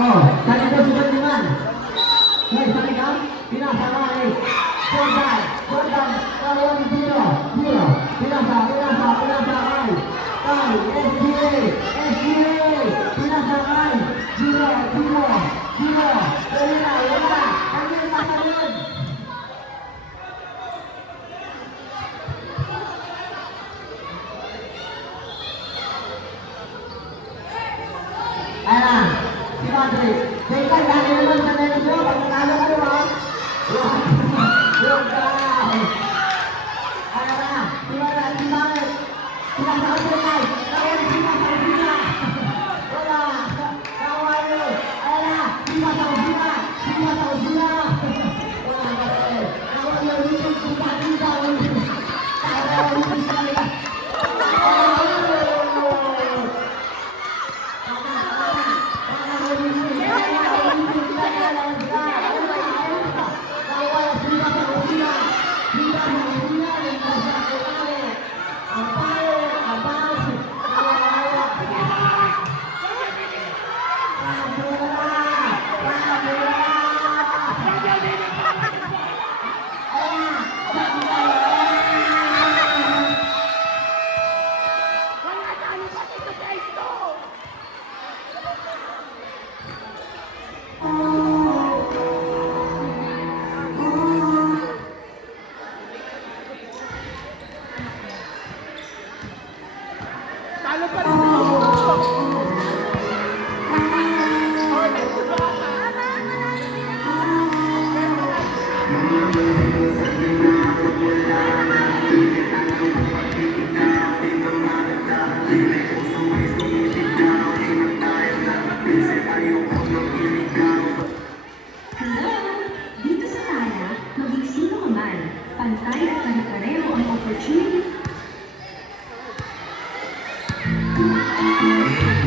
Oh, tadi ko sudah di mana? Hey, tadi kan? Binasa lagi. Jordan, lawan Dino. Binasa lagi. Kai, SGA, binasa lagi. Dino. Lena, kalian pasangan. Ayan, si Madrid. Bacon, dahil naman sa medyo, pag nanalo kayo ha. Yung guy. Ayan na, si Madrid, si Madrid. Pinasakot si Kai. Ayan, pinasakot sila. Wala, kawal yun. Ayan na, pinasakot sila. Wala, kasi. Kawal yun, yung pinasakot sila. Kawal yun, pinasakot sila. Talo pa rin.